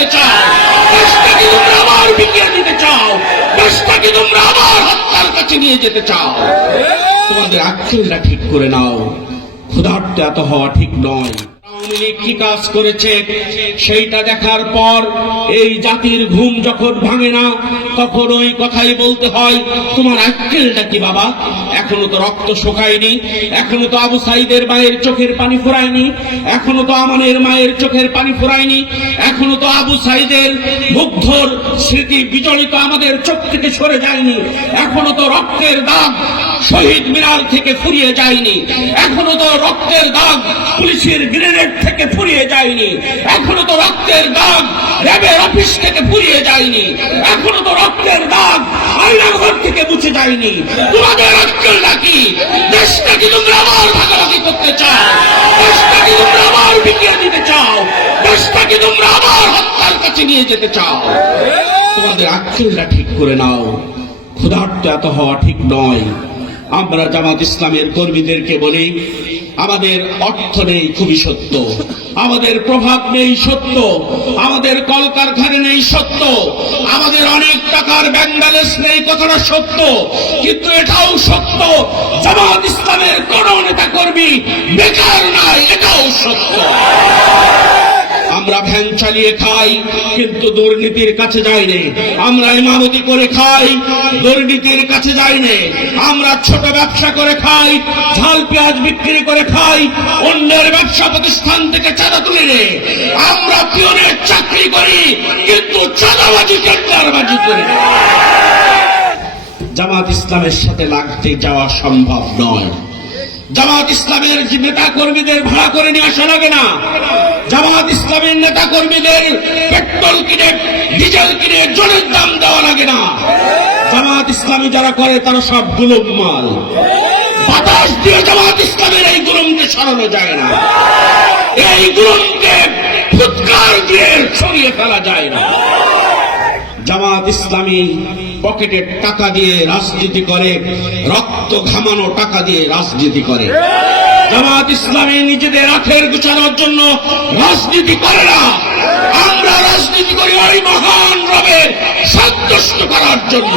করতে চাও, দেশটাকে তোমরা আবার বিকিয়ে দিতে চাও, দেশটাকে তোমরা আবার হত্যার কাছে নিয়ে যেতে চাও। তোমাদের আক্ষেপটা ঠিক করে নাও, ক্ষুধার্ত এত হওয়া ঠিক নয়। আওয়ামী কি কাজ করেছে, সেইটা দেখার পর এই জাতির ঘুম যখন ভাঙে না, তখন ওই কথাই বলতে হয়, তোমার আক্কেলটা কি বাবা? এখনও তো রক্ত শোকায়নি, এখনও তো আবু সাইদের মায়ের চোখের পানি ফোরায়নি, এখনও তো আমানের মায়ের চোখের পানি ফোরায়নি, এখনও তো আবু সাইদের মুগ্ধর স্মৃতি বিচলিত আমাদের চোখ থেকে সরে যায়নি, এখনও তো রক্তের দাগ শহীদ মিনার থেকে ফুরিয়ে যায়নি, এখনও তো রক্তের দাগ পুলিশের গ্রেনেড থেকে ফুরিয়ে যায়নি। এখনও তো রক্তের দাগ র্যাবের অফিস থেকে ফুরিয়ে যায়নি। এখনও তো রক্তের দাগ আইনাঘর থেকে মুছে যায়নি। তোমাদের আক্কেল নাকি? দেশটাকে তোমরা আবার ভাগাভাগি করতে চাও? দেশটাকে তোমরা আবার বিকিয়ে দিতে চাও? দেশটাকে তোমরা আবার হত্যার কাছে নিয়ে যেতে চাও? তোমাদের আক্কেলটা ঠিক করে নাও। ক্ষুধার্ত এত হওয়া ঠিক নয়। আমরা জামাত ইসলামের কর্মীদেরকে বলি আমাদের অর্থ নেই খুবই সত্য। আমাদের প্রভাব নেই সত্য। আমাদের কলকারখানা নেই সত্য। আমাদের অনেক টাকার ব্যাংক ব্যালেন্স নেই কথাটা সত্য। কিন্তু এটাও সত্য। জামাত ইসলামের কোন নেতা কর্মী বেকার নাই এটাও সত্য। ভ্যান চালিয়ে খাই, কিন্তু দুর্নীতির কাছে যাইনি আমরা ইমামতি করে খাই, দুর্নীতির কাছে যাইনি আমরা ছোট ব্যবসা করে খাই, ঝাল পেঁয়াজ বিক্রি করে খাই, অন্যের ব্যবসা প্রতিষ্ঠান থেকে চাঁদা তুলে নে। আমরা পিওনের চাকরি করি, কিন্তু চাঁদাবাজি টেন্ডারবাজি করি জামাত ইসলামের সাথে লাগতে যাওয়া সম্ভব নয়। জামাত ইসলামের নেতা কর্মীদের ভাড়া করে নিয়ে আসা লাগে না। জামাত ইসলামের নেতা কর্মীদের পেট্রোল কিনে, ডিজেল কিনে জলের দাম দেওয়া লাগে না। জামাত ইসলামী যারা করে, তারা সব গুলম মাল। বাতাস দিয়ে জামাত ইসলামের এই গুলমকে সরানো যায় না। এই গুলমকে ফুৎকার দিয়ে ছড়িয়ে ফেলা যায় না। জামাত ইসলামী পকেটের টাকা দিয়ে রাজনীতি করে, রক্ত ঘামানো টাকা দিয়ে রাজনীতি করে। জামাত ইসলামী নিজেদের আখের গুছানোর জন্য রাজনীতি করে না। আমরা রাজনীতি করি ওই মহান রবের সন্তুষ্ট করার জন্য।